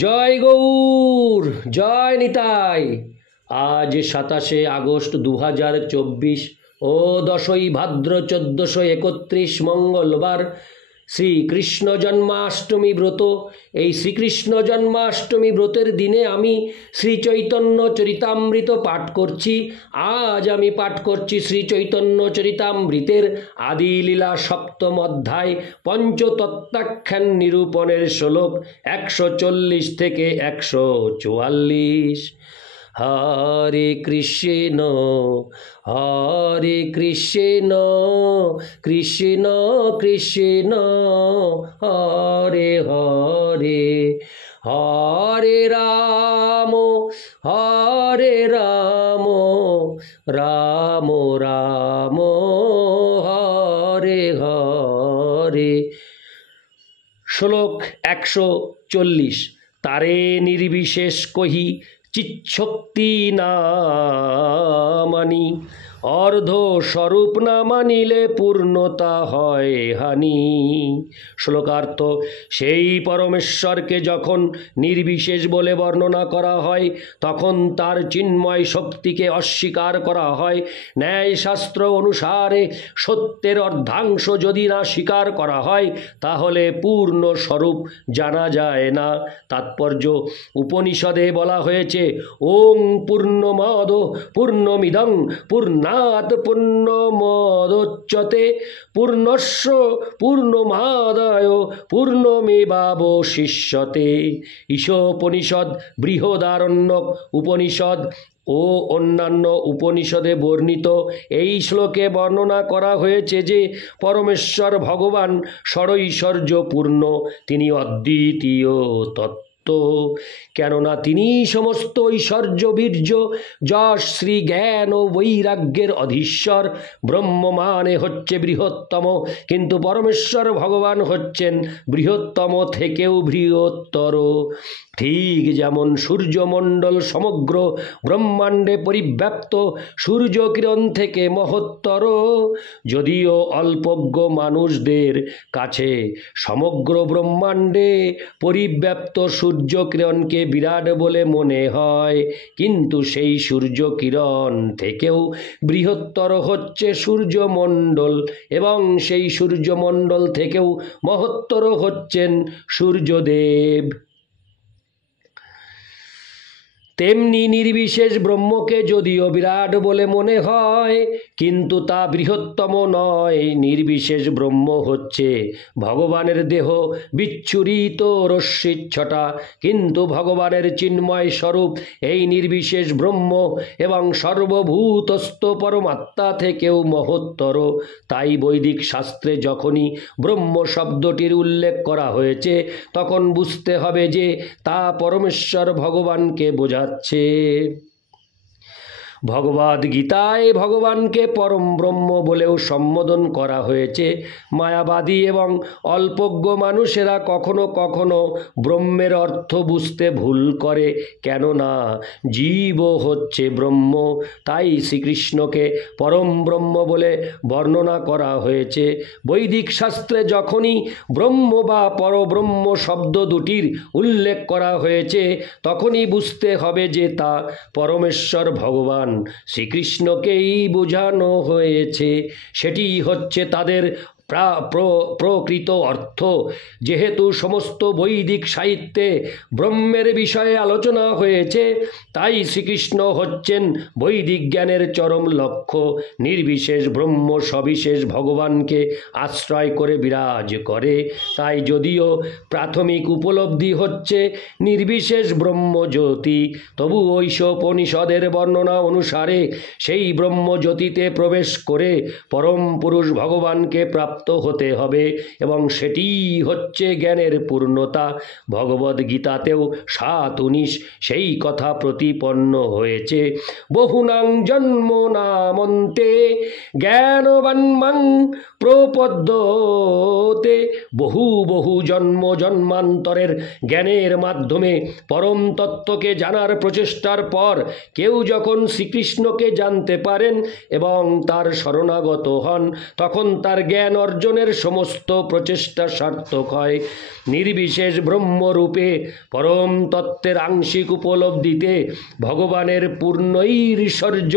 জয় গৌর, জয় নিতাই। আজ 27শে আগস্ট 2024 ও 10ই ভাদ্র 1431 মঙ্গলবার, শ্রীকৃষ্ণ জন্মাষ্টমী ব্রত। এই শ্রীকৃষ্ণ জন্মাষ্টমী ব্রতের দিনে আমি শ্রী চৈতন্য চরিতামৃত পাঠ করছি। আজ আমি পাঠ করছি শ্রী চৈতন্য চরিতামৃতের আদিলীলা সপ্তম অধ্যায় পঞ্চতত্ত্বাখ্যান নিরূপণের শ্লোক 140 থেকে 144। হরে কৃষ্ণ হরে কৃষ্ণ কৃষ্ণ কৃষ্ণ হরে হরে, হরে রাম রাম রাম হরে হরে। শ্লোক 140। তারে নির্বিশেষ কহি চিচ্ছক্তি না মানি, অর্ধ স্বরূপ না মানিলে পূর্ণতা হয় হানি। শ্লোকার্থ: সেই পরমেশ্বরকে যখন নির্বিশেষ বলে বর্ণনা করা হয় তখন তার চিন্ময় শক্তিকে অস্বীকার করা হয়। ন্যায়শাস্ত্র অনুসারে সত্যের অর্ধাংশ যদি না স্বীকার করা হয় তাহলে পূর্ণ স্বরূপ জানা যায় না। তাৎপর্য: উপনিষদে বলা হয়েছে ওং পূর্ণমদ পূর্ণমিদং পূর্ণাৎ পূর্ণমদচ্যতে পূর্ণস্য পূর্ণমাদায় পূর্ণমেবাবশিষ্যতে। ঈশোপনিষদ, বৃহদারণ্যক উপনিষদ ও অন্যান্য উপনিষদে বর্ণিত এই শ্লোকে বর্ণনা করা হয়েছে যে পরমেশ্বর ভগবান ষড়ৈশ্বর্যপূর্ণ, তিনি অদ্বিতীয় তত্ত্ব। কেননা তিনি সমস্ত ঐশ্বর্য, বীর্য, যশ, শ্রী, জ্ঞান ও বৈরাগ্যের অধীশ্বর। ব্রহ্ম মানে হচ্ছে বৃহত্তম, কিন্তু পরমেশ্বর ভগবান হচ্ছেন বৃহত্তম থেকেও বৃহত্তর। ঠিক যেমন সূর্যমণ্ডল সমগ্র ব্রহ্মাণ্ডে পরিব্যাপ্ত সূর্যকিরণ থেকে মহত্তর। যদিও অল্পজ্ঞ মানুষদের কাছে সমগ্র ব্রহ্মাণ্ডে পরিব্যাপ্ত সূর্যকিরণকে বিরাট বলে মনে হয়, কিন্তু সেই সূর্যকিরণ থেকেও বৃহত্তর হচ্ছে সূর্যমণ্ডল, এবং সেই সূর্যমণ্ডল থেকেও মহত্তর হচ্ছেন সূর্যদেব। তেমনি নির্বিশেষ ব্রহ্মকে যদিও বিরাট বলে মনে হয়, কিন্তু তা বৃহত্তম নয়। নির্বিশেষ ব্রহ্ম হচ্ছে ভগবানের দেহ বিচ্ছুরিত রশ্মিচ্ছটা, কিন্তু ভগবানের চিন্ময় স্বরূপ এই নির্বিশেষ ব্রহ্ম এবং সর্বভূতস্থ পরমাত্মা থেকেও মহত্তর। তাই বৈদিক শাস্ত্রে যখনই ব্রহ্ম শব্দটির উল্লেখ করা হয়েছে তখন বুঝতে হবে যে তা পরমেশ্বর ভগবানকে বোঝাচ্ছে। ভগবদ গীতায় ভগবানকে পরম ব্রহ্ম বলেও সম্বোধন করা হয়েছে। মায়াবাদী এবং অল্পজ্ঞ মানুষেরা কখনো কখনো ব্রহ্মের অর্থ বুঝতে ভুল করে, কেননা জীব হচ্ছে ব্রহ্ম। তাই শ্রীকৃষ্ণকে পরম ব্রহ্ম বলে বর্ণনা করা হয়েছে। বৈদিক শাস্ত্রে যখনই ব্রহ্ম বা পরব্রহ্ম শব্দ দুটির উল্লেখ করা হয়েছে তখনই বুঝতে হবে যে তা পরমেশ্বর ভগবান শ্রীকৃষ্ণকেই বোঝানো হয়েছে। সেটি হচ্ছে তাদের প্রকৃত অর্থ। যেহেতু সমস্ত বৈদিক সাহিত্যে ব্রহ্মের বিষয়ে আলোচনা হয়েছে, তাই শ্রীকৃষ্ণ হচ্ছেন বৈদিক জ্ঞানের চরম লক্ষ্য। নির্বিশেষ ব্রহ্ম সবিশেষ ভগবানকে আশ্রয় করে বিরাজ করে। তাই যদিও প্রাথমিক উপলব্ধি হচ্ছে নির্বিশেষ ব্রহ্মজ্যোতি, তবু ঈশোপনিষদের বর্ণনা অনুসারে সেই ব্রহ্মজ্যোতিতে প্রবেশ করে পরম পুরুষ ভগবানকে প্রাপ্ত হতে হবে, এবং সেটিই হচ্ছে জ্ঞানের পূর্ণতা। ভগবদ গীতাতেও 7:19 সেই কথা প্রতিপন্ন হয়েছে। বহুনাং জন্ম নামন্তে জ্ঞানবান মাং প্রপদ্যতে। বহু বহু জন্ম জন্মান্তরের জ্ঞানের মাধ্যমে পরম তত্ত্বকে জানার প্রচেষ্টার পর কেউ যখন শ্রীকৃষ্ণকে জানতে পারেন এবং তার শরণাগত হন, তখন তার জ্ঞান অর্জনের সমস্ত প্রচেষ্টা সার্থক হয়। নির্বিশেষ ব্রহ্মরূপে পরম তত্ত্বের আংশিক উপলব্ধিতে ভগবানের পূর্ণৈশ্বর্য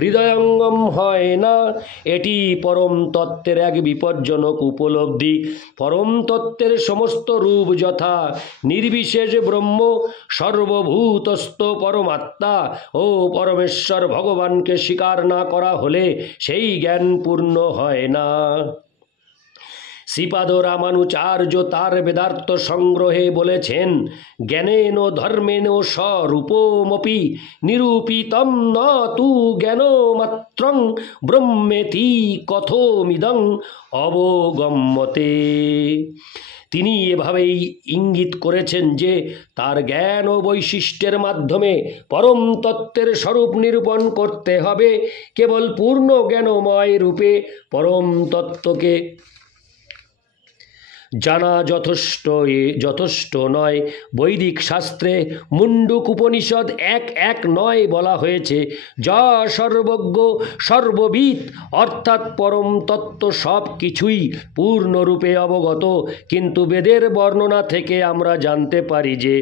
হৃদয়ঙ্গম হয় না। এটি পরম তত্ত্বের এক বিপজ্জনক উপলব্ধি। পরম তত্ত্বের সমস্ত রূপ যথা নির্বিশেষ ব্রহ্ম, সর্বভূতস্থ পরমাত্মা ও পরমেশ্বর ভগবানকে স্বীকার না করা হলে সেই জ্ঞান পূর্ণ হয় না। শ্রীপাদ রামানুচার্য তার বেদার্থ সংগ্রহে বলেছেন, জ্ঞানেন ধর্মেণ স্বরূপমপি নিরূপিতম ন তু জ্ঞানমাত্রং ব্রহ্মেতি কথোমিদং অবগম্যতে। তিনি এভাবেই ইঙ্গিত করেছেন যে তার জ্ঞান ও বৈশিষ্ট্যের মাধ্যমে পরম তত্ত্বের স্বরূপ নিরূপণ করতে হবে। কেবল পূর্ণ জ্ঞানময় রূপে পরম তত্ত্বকে জানা যথেষ্ট নয়। বৈদিক শাস্ত্রে মুন্ডুক উপনিষদ 1:1 বলা হয়েছে, যা সর্বজ্ঞ সর্ববিদ, অর্থাৎ পরম তত্ত্ব সব কিছুই পূর্ণরূপে অবগত। কিন্তু বেদের বর্ণনা থেকে আমরা জানতে পারি যে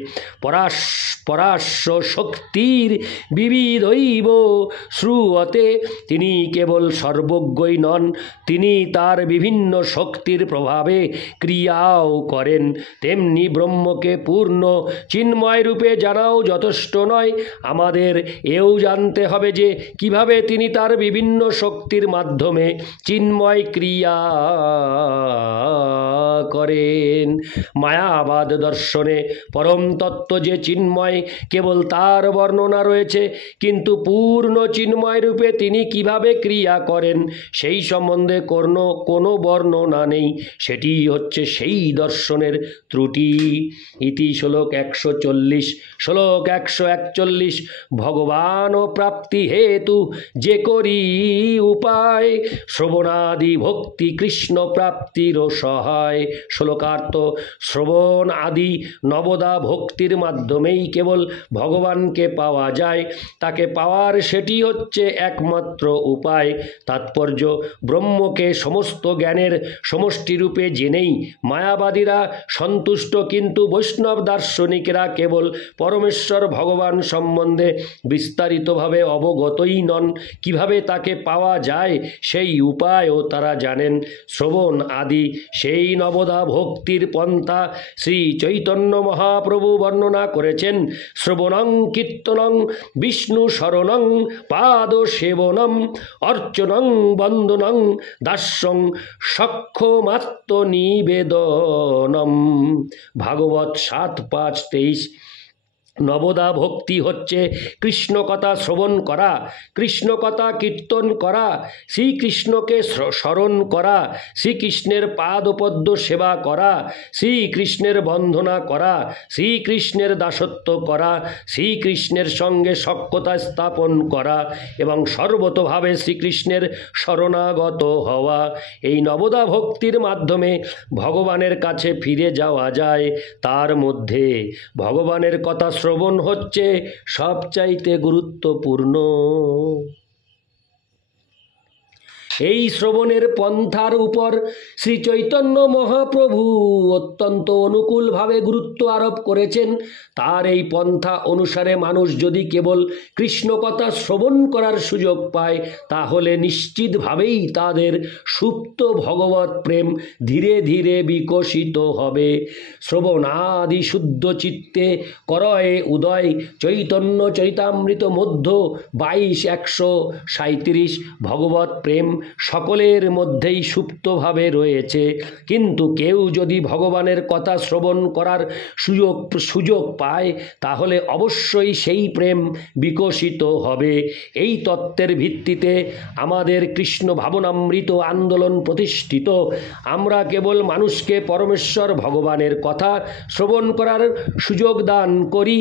পরাস্য শক্তির বিবিধৈব শ্রুয়তে। তিনি কেবল সর্বজ্ঞই নন, তিনি তার বিভিন্ন শক্তির প্রভাবে ক্রিয়াও করেন। তেমনি ব্রহ্মকে পূর্ণ চিন্ময় রূপে জানাও যথেষ্ট নয়, আমাদের এও জানতে হবে যে কিভাবে তিনি তার বিভিন্ন শক্তির মাধ্যমে চিন্ময় ক্রিয়া করেন। মায়াবাদ দর্শনে পরম তত্ত্ব যে চিন্ময় কেবল তার বর্ণনা রয়েছে, কিন্তু পূর্ণ চিন্ময় রূপে তিনি কিভাবে ক্রিয়া করেন সেই সম্বন্ধে কোনো বর্ণনা নেই। সেটি হচ্ছে সেই দর্শনের ত্রুটি। ইতি শ্লোক 140। শ্লোক 141। ভগবান ও প্রাপ্তি হেতু যে করি উপায়, শ্রবণাদি ভক্তি কৃষ্ণ প্রাপ্তিরও সহায়। শ্লোকার্থ, শ্রবণ আদি নবদা ভক্তির মাধ্যমেই কেবল ভগবানকে পাওয়া যায়। তাকে পাওয়ার সেটি হচ্ছে একমাত্র উপায়। তাৎপর্য, ব্রহ্মকে সমস্ত জ্ঞানের সমষ্টিরূপে জেনেই মায়াবাদীরা সন্তুষ্ট, কিন্তু বৈষ্ণব দার্শনিকেরা কেবল পরমেশ্বর ভগবান সম্বন্ধে বিস্তারিতভাবে অবগতই নন। কিভাবে তাকে পাওয়া যায় সেই উপায়ও তারা জানেন। শ্রবণ আদি সেই নবদা ভক্তির পন্থা শ্রী চৈতন্য মহাপ্রভু বর্ণনা করেছেন। শ্রবণং কীর্তনং বিষ্ণু শরণং পাদ সেবনম অর্চনং বন্দনং দাস্যং সখ্যমাত্ম নিবেদনম। ভাগবত 7:5-23। নবদা ভক্তি হচ্ছে কৃষ্ণ কথা শ্রবণ করা, কৃষ্ণ কথা কীর্তন করা, শ্রীকৃষ্ণকে স্মরণ করা, শ্রীকৃষ্ণের পাদপদ্ম সেবা করা, শ্রীকৃষ্ণের বন্দনা করা, শ্রীকৃষ্ণের দাসত্ব করা, শ্রীকৃষ্ণের সঙ্গে সখ্যতা স্থাপন করা এবং সর্বতোভাবে শ্রীকৃষ্ণের শরণাগত হওয়া। এই নবদা ভক্তির মাধ্যমে ভগবানের কাছে ফিরে যাওয়া যায়। তার মধ্যে ভগবানের কথা শ্রবণ হচ্ছে সবচাইতে গুরুত্বপূর্ণ। এই শ্রবণের পন্থার উপর শ্রী চৈতন্য মহাপ্রভু অত্যন্ত অনুকূলভাবে গুরুত্ব আরোপ করেছেন। তার এই পন্থা অনুসারে মানুষ যদি কেবল কৃষ্ণ কথা শ্রবণ করার সুযোগ পায়, তাহলে নিশ্চিতভাবেই তাদের সুপ্ত ভগবত প্রেম ধীরে ধীরে বিকশিত হবে। শ্রবণাদি শুদ্ধ চিত্তে করয়ে উদয় চৈতন্য চরিতামৃত মধ্য 22:137। ভগবত প্রেম সকলের মধ্যেই সুপ্তভাবে রয়েছে, কিন্তু কেউ যদি ভগবানের কথা শ্রবণ করার সুযোগ পায়, তাহলে অবশ্যই সেই প্রেম বিকশিত হবে। এই তত্ত্বের ভিত্তিতে আমাদের কৃষ্ণ ভাবনামৃত আন্দোলন প্রতিষ্ঠিত। আমরা কেবল মানুষকে পরমেশ্বর ভগবানের কথা শ্রবণ করার সুযোগ দান করি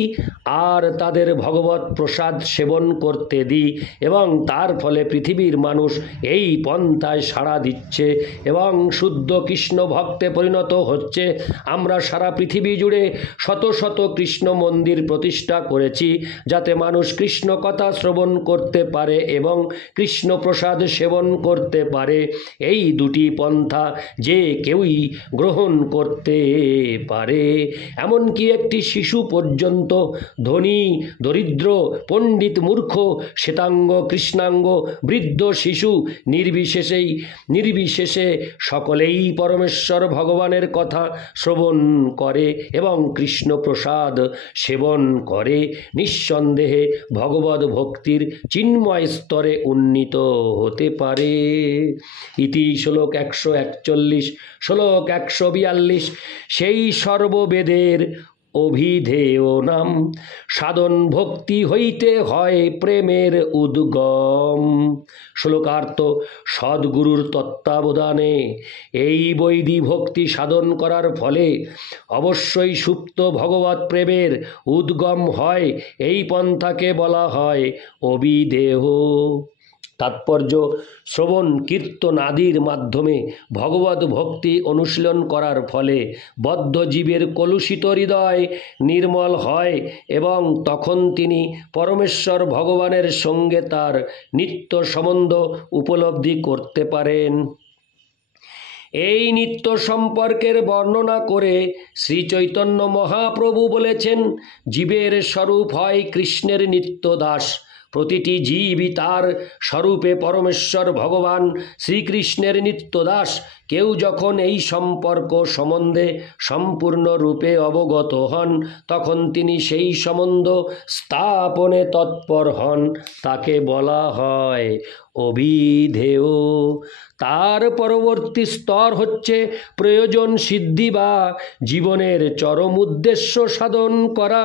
আর তাদের ভগবত প্রসাদ সেবন করতে দিই, এবং তার ফলে পৃথিবীর মানুষ এই পন্থায় সাড়া দিচ্ছে এবং শুদ্ধ কৃষ্ণ ভক্তে পরিণত হচ্ছে। আমরা সারা পৃথিবী জুড়ে শত শত কৃষ্ণ মন্দির প্রতিষ্ঠা করেছি, যাতে মানুষ কৃষ্ণ কথা শ্রবণ করতে পারে এবং কৃষ্ণ প্রসাদ সেবন করতে পারে। এই দুটি পন্থা যে কেউই গ্রহণ করতে পারে, এমনকি একটি শিশু পর্যন্ত, ধনী দরিদ্র, পণ্ডিত মূর্খ, শ্বেতাঙ্গ কৃষ্ণাঙ্গ, বৃদ্ধ শিশু নির্বিশেষে সকলেই পরমেশ্বর ভগবানের কথা শ্রবণ করে এবং কৃষ্ণ প্রসাদ সেবন করে। নিঃসন্দেহে ভগবদ ভক্তির চিন্ময় স্তরে উন্নীত হতে পারে। ইতি শ্লোক 141। শ্লোক 142। সেই সর্ববেদের অভিধেয় নাম, সাধন ভক্তি হইতে হয় প্রেমের উদ্গম। শ্লোকার্থ: সদ্গুরুর তত্ত্বাবধানে এই বৈদিক ভক্তি সাধন করার ফলে অবশ্যই সুপ্ত ভগবৎ প্রেমের উদ্গম হয়। এই পন্থাকে বলা হয় অভিধেয়। তাৎপর্য: শ্রবণ কীর্তন আদির মাধ্যমে ভগবত ভক্তি অনুশীলন করার ফলে বদ্ধ জীবের কলুষিত হৃদয় নির্মল হয় এবং তখন তিনি পরমেশ্বর ভগবানের সঙ্গে তার নিত্য সম্বন্ধ উপলব্ধি করতে পারেন। এই নিত্য সম্পর্কের বর্ণনা করে শ্রী চৈতন্য মহাপ্রভু বলেছেন, জীবের স্বরূপ হয় কৃষ্ণের নিত্য দাস। প্রতিটি জীবই তার স্বরূপে পরমেশ্বর ভগবান শ্রীকৃষ্ণের নিত্য দাস। কেউ যখন এই সম্পর্ক সম্বন্ধে সম্পূর্ণরূপে অবগত হন, তখন তিনি সেই সম্বন্ধ স্থাপনে তৎপর হন। তাকে বলা হয় অভিধেয়। তার পরবর্তী স্তর হচ্ছে প্রয়োজন সিদ্ধি বা জীবনের চরম উদ্দেশ্য সাধন করা।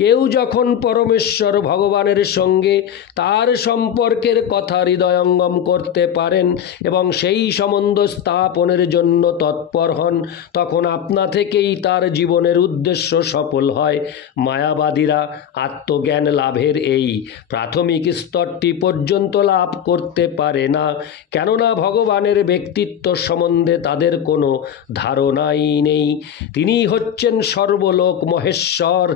কেউ যখন পরমেশ্বর ভগবানের সঙ্গে তার সম্পর্কের কথা হৃদয়ঙ্গম করতে পারেন এবং সেই সম্বন্ধ স্থাপনের জন্য তৎপর হন, তখন আপনা থেকেই তার জীবনের উদ্দেশ্য সফল হয়। মায়াবাদীরা আত্মজ্ঞান লাভের এই প্রাথমিক স্তরটি পর্যন্ত লাভ করতে পারে না, কেননা ভগবানের ব্যক্তিত্ব সম্বন্ধে তাদের কোনো ধারণাই নেই। তিনিই হচ্ছেন সর্বলোক মহেশ্বর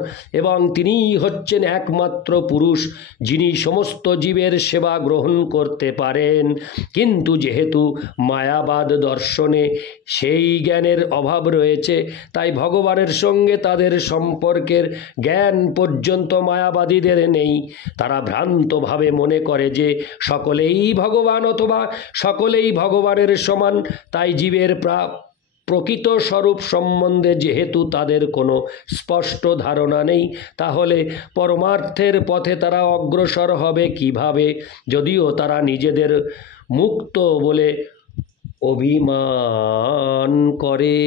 এবং তিনিই হচ্ছেন একমাত্র পুরুষ, যিনি সমস্ত জীবের সেবা গ্রহণ করতে পারেন। কিন্তু যেহেতু মায়াবাদ দর্শনে সেই জ্ঞানের অভাব রয়েছে, তাই ভগবানের সঙ্গে তাদের সম্পর্কের জ্ঞান পর্যন্ত মায়াবাদীদের নেই। তারা ভ্রান্তভাবে মনে করে যে সকলেই ভগবান অথবা সকলেই ভগবানের সমান। তাই জীবের প্রকৃত স্বরূপ সম্বন্ধে যেহেতু তাদের কোনো স্পষ্ট ধারণা নেই, তাহলে পরমার্থের পথে তারা অগ্রসর হবে কিভাবে? যদিও তারা নিজেদের মুক্ত বলে অভিমান করে,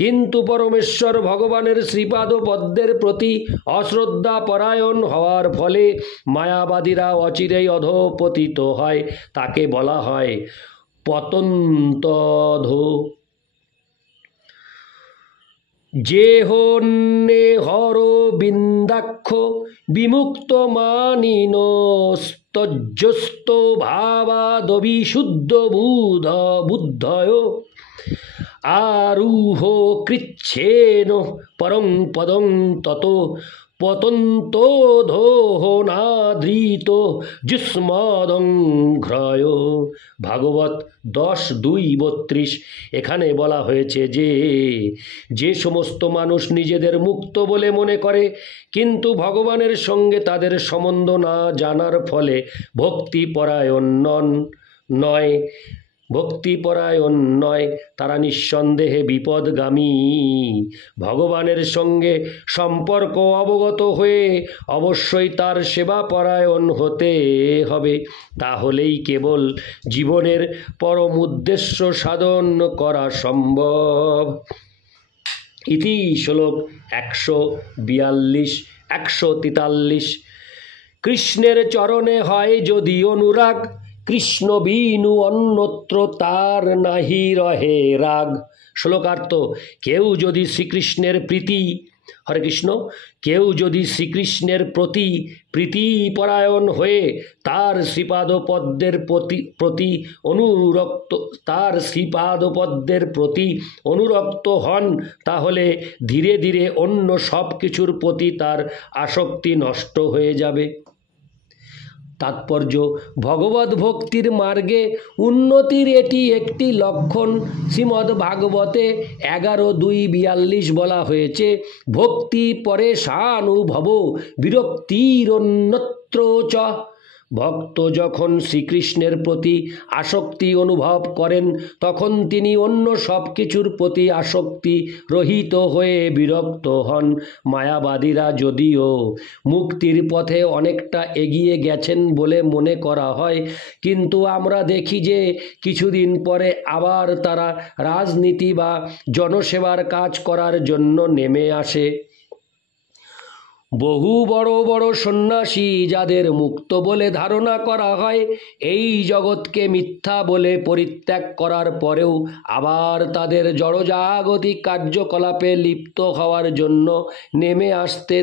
কিন্তু পরমেশ্বর ভগবানের শ্রীপাদ পদ্মের প্রতি অশ্রদ্ধা পরায়ণ হওয়ার ফলে মায়াবাদীরা অচিরেই অধঃপতিত হয়। তাকে বলা হয় পতন্তধো। যে হন্যে হর বিন্দাক্ষ বিমুক্ত মানিন স্তজ্জস্ত ভাবাদবিশুদ্ধ বুদ্ধয় আরূহ কৃচ্ছেন পরং পদং তত পতন্তোধোহ নাদৃত যুষ্মদং ঘ্রয়। ভাগবত 10:2-32। এখানে বলা হয়েছে যে সমস্ত মানুষ নিজেদের মুক্ত বলে মনে করে, কিন্তু ভগবানের সঙ্গে তাদের সম্বন্ধ না জানার ফলে ভক্তিপরায়ণ নয়, তারা নিঃসন্দেহে বিপদগামী। ভগবানের সঙ্গে সম্পর্ক অবগত হয়ে অবশ্যই তার সেবা পরায়ণ হতে হবে। তাহলেই কেবল জীবনের পরম উদ্দেশ্য সাধন করা সম্ভব। ইতি শ্লোক 142, 143। কৃষ্ণের চরণে হয় যদি অনুরাগ, কৃষ্ণ বিনু অন্যত্র তার নাহি রহে রাগ। শ্লোকার্থ: কেউ যদি শ্রীকৃষ্ণের প্রীতি হরে কৃষ্ণ। কেউ যদি শ্রীকৃষ্ণের প্রতি প্রীতিপরায়ণ হয়ে তার শ্রীপাদপদ্মের প্রতি অনুরক্ত হন, তাহলে ধীরে ধীরে অন্য সব কিছুর প্রতি তার আসক্তি নষ্ট হয়ে যাবে। তাৎপর্য: ভগবত ভক্তির মার্গে উন্নতির এটি একটি লক্ষণ। শ্রীমদ্ভাগবতে 11:2-42 বলা হয়েছে, ভক্তি পরে সানুভব বিরক্তিরন্যত্র চ। ভক্ত যখন শ্রীকৃষ্ণের প্রতি আসক্তি অনুভব করেন, তখন তিনি অন্য সব কিছুর প্রতি আসক্তি রহিত হয়ে বিরক্ত হন। মায়াবাদীরা যদিও মুক্তির পথে অনেকটা এগিয়ে গেছেন বলে মনে করা হয়, কিন্তু আমরা দেখি যে কিছুদিন পরে আবার তারা রাজনীতি বা জনসেবার কাজ করার জন্য নেমে আসে। বহু বড় বড় সন্ন্যাসী, যাদের মুক্ত বলে ধারণা করা হয়, এই জগৎকে মিথ্যা বলে পরিত্যাগ করার পরেও আবার তাদের জড়জাগতিক কার্যকলাপে লিপ্ত হওয়ার জন্য নেমে আসতে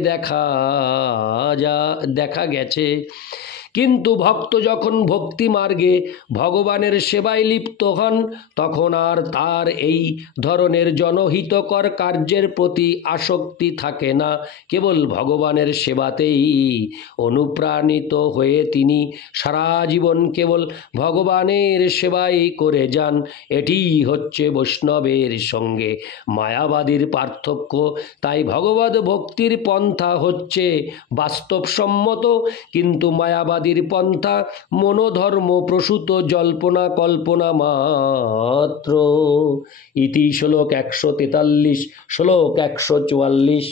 দেখা গেছে। কিন্তু ভক্ত যখন ভক্তি মার্গে ভগবানের সেবায় লিপ্ত হন, তখন আর তার এই ধরনের জনহিতকর কার্যের প্রতি আসক্তি থাকে না। কেবল ভগবানের সেবাতেই অনুপ্রাণিত হয়ে তিনি সারা জীবন কেবল ভগবানের সেবাই করে যান। এটিই হচ্ছে বৈষ্ণবের সঙ্গে মায়াবাদীর পার্থক্য। তাই ভগবত ভক্তির পন্থা হচ্ছে বাস্তবসম্মত, কিন্তু মায়াবাদীর পন্থা মনোধর্ম প্রসূত জল্পনা কল্পনা মাত্র। ইতি শ্লোক 143, শ্লোক 144।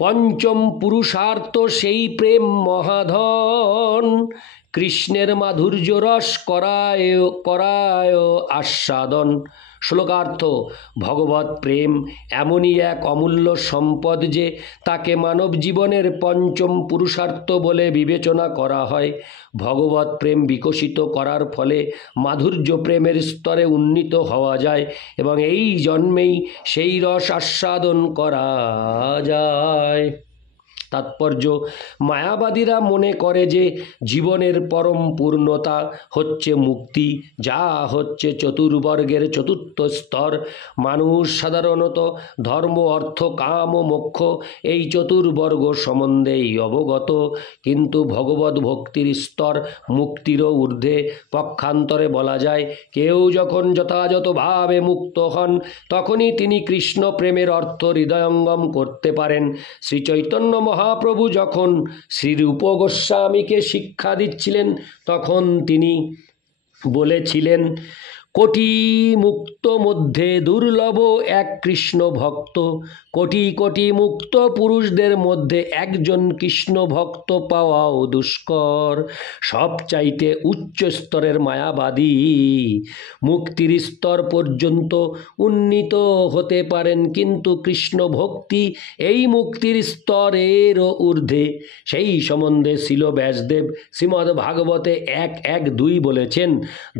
পঞ্চম পুরুষার্থ সেই প্রেম মহাধন, কৃষ্ণের মাধুর্য রস করায় আস্বাদন। শ্লোকার্থ: ভগবত প্রেম এমনই এক অমূল্য সম্পদ যে তাকে মানব জীবনের পঞ্চম পুরুষার্থ বলে বিবেচনা করা হয়। ভগবত প্রেম বিকশিত করার ফলে মাধুর্য প্রেমের স্তরে উন্নীত হওয়া যায় এবং এই জন্মেই সেই রস আস্বাদন করা যায়। তাৎপর্য: মায়াবাদীরা মনে করে যে জীবনের পরম পূর্ণতা হচ্ছে মুক্তি, যা হচ্ছে চতুর্বর্গের চতুর্থ স্তর। মানুষ সাধারণত ধর্ম, অর্থ, কাম ও মোক্ষ এই চতুর্বর্গ সম্বন্ধেই অবগত, কিন্তু ভগবত ভক্তির স্তর মুক্তিরও ঊর্ধ্বে। পক্ষান্তরে বলা যায়, কেউ যখন যথাযথভাবে মুক্ত হন, তখনই তিনি কৃষ্ণ প্রেমের অর্থ হৃদয়ঙ্গম করতে পারেন। শ্রীচৈতন্য মহাপ্রভু যখন শ্রীরূপ গোস্বামীকে শিক্ষা দিচ্ছিলেন, তখন তিনি বলেছিলেন, কোটি মুক্ত মধ্যে দুর্লভ এক কৃষ্ণ ভক্ত। কোটি কোটি মুক্ত পুরুষদের মধ্যে একজন কৃষ্ণ ভক্ত পাওয়াও দুষ্কর। সবচাইতে উচ্চ স্তরের মায়াবাদী মুক্তির স্তর পর্যন্ত উন্নীত হতে পারেন, কিন্তু কৃষ্ণ ভক্তি এই মুক্তির স্তরেরও ঊর্ধ্বে। সেই সম্বন্ধে শ্রীল ব্যাসদেব শ্রীমদ্ভাগবতে 1:1-2 বলেছেন,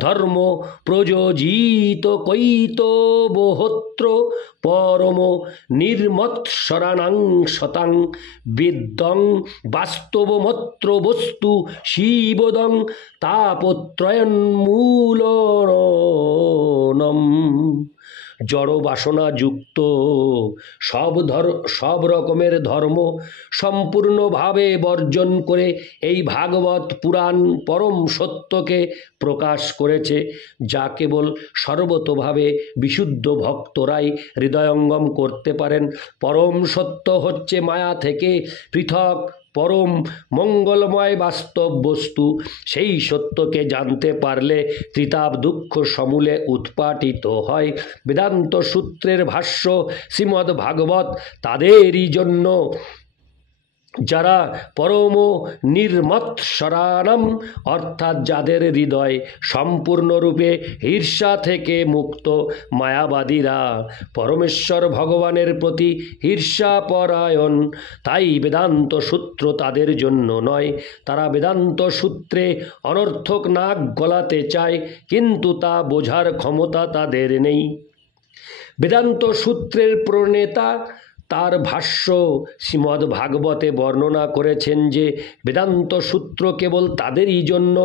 ধর্ম প্রযোজিত কৈতবহোত্র পরম নির্মৎসরাণাং শতাং বেদং বাস্তবমত্র বস্তু শিবদং তাপত্রয়োন্মূলনম। জড় বাসনা যুক্ত সব রকমের ধর্ম সম্পূর্ণভাবে বর্জন করে এই ভাগবত পুরাণ পরম সত্যকে প্রকাশ করেছে, যা কেবল সর্বতোভাবে বিশুদ্ধ ভক্তরাই হৃদয়ঙ্গম করতে পারেন। পরম সত্য হচ্ছে মায়া থেকে পৃথক পরম মঙ্গলময় বাস্তব বস্তু। সেই সত্যকে জানতে পারলে ত্রিতাপ দুঃখ সমূলে উৎপাটিত হয়। বেদান্ত সূত্রের ভাষ্য শ্রীমদ্ভাগবত তাদেরই জন্য যারা পরম নির্মৎসরাণম, অর্থাৎ যাদের হৃদয় সম্পূর্ণরূপে ঈর্ষা থেকে মুক্ত। মায়াবাদীরা পরমেশ্বর ভগবানের প্রতি ঈর্ষাপরায়ণ, তাই বেদান্ত সূত্র তাদের জন্য নয়। তারা বেদান্ত সূত্রে অনর্থক নাক গলাতে চায়, কিন্তু তা বোঝার ক্ষমতা তাদের নেই। বেদান্ত সূত্রের প্রণেতা তার ভাষ্য শ্রীমদ্ ভাগবতে বর্ণনা করেছেন যে বেদান্ত সূত্র কেবল তাদেরই জন্য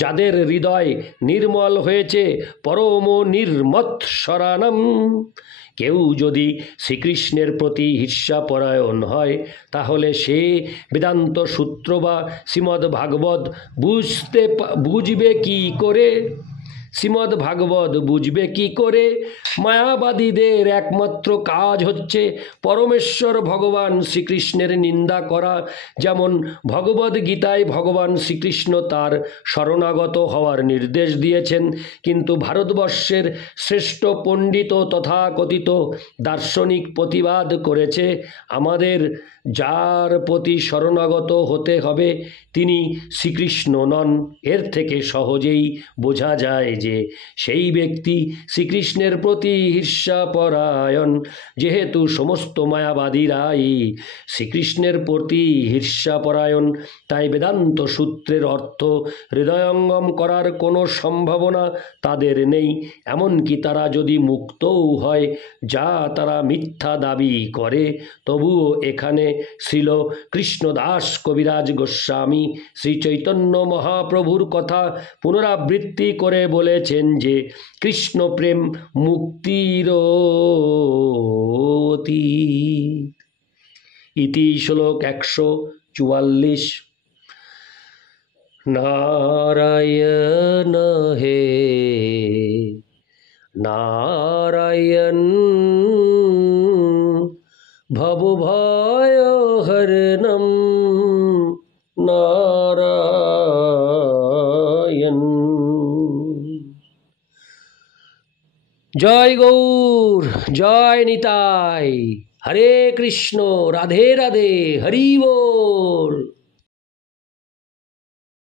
যাদের হৃদয় নির্মল হয়েছে পরম নির্মৎসরানম। কেউ যদি শ্রীকৃষ্ণের প্রতি ঈর্ষাপরায়ণ হয় তাহলে সে বেদান্ত সূত্র বা শ্রীমদ্ ভাগবত বুঝবে কি করে? শ্রীমদ্ ভাগবত বুঝবে কি করে? মায়াবাদীদের একমাত্র কাজ হচ্ছে পরমেশ্বর ভগবান শ্রীকৃষ্ণের নিন্দা করা। যেমন ভগবদ্ গীতায় ভগবান শ্রীকৃষ্ণ তার শরণাগত হওয়ার নির্দেশ দিয়েছেন, কিন্তু ভারতবর্ষের শ্রেষ্ঠ পণ্ডিত তথাকথিত দার্শনিক প্রতিবাদ করেছে আমাদের যার প্রতি শরণাগত হতে হবে তিনি শ্রীকৃষ্ণ নন। এর থেকে সহজেই বোঝা যায় যে সেই ব্যক্তি শ্রীকৃষ্ণের প্রতি ঈর্ষাপরায়ণ। যেহেতু সমস্ত মায়াবাদীরাই শ্রীকৃষ্ণের প্রতি ঈর্ষাপরায়ণ, তাই বেদান্ত সূত্রের অর্থ হৃদয়ঙ্গম করার কোনো সম্ভাবনা তাদের নেই। এমনকি তারা যদি মুক্তও হয়, যা তারা মিথ্যা দাবি করে, তবুও এখানে শ্রীল কৃষ্ণদাস কবিরাজ গোস্বামী শ্রী চৈতন্য মহাপ্রভুর কথা পুনরাবৃত্তি করে বলেছেন যে কৃষ্ণ প্রেম মুক্তির অতীত। ইতি শ্লোক 144। নারায়ণ হে নারায়ণ ভবভয় হরণম নারায়ণ। জয় গৌর, জয় নিতাই, হরে কৃষ্ণ, রাধে রাধে, হরি বল।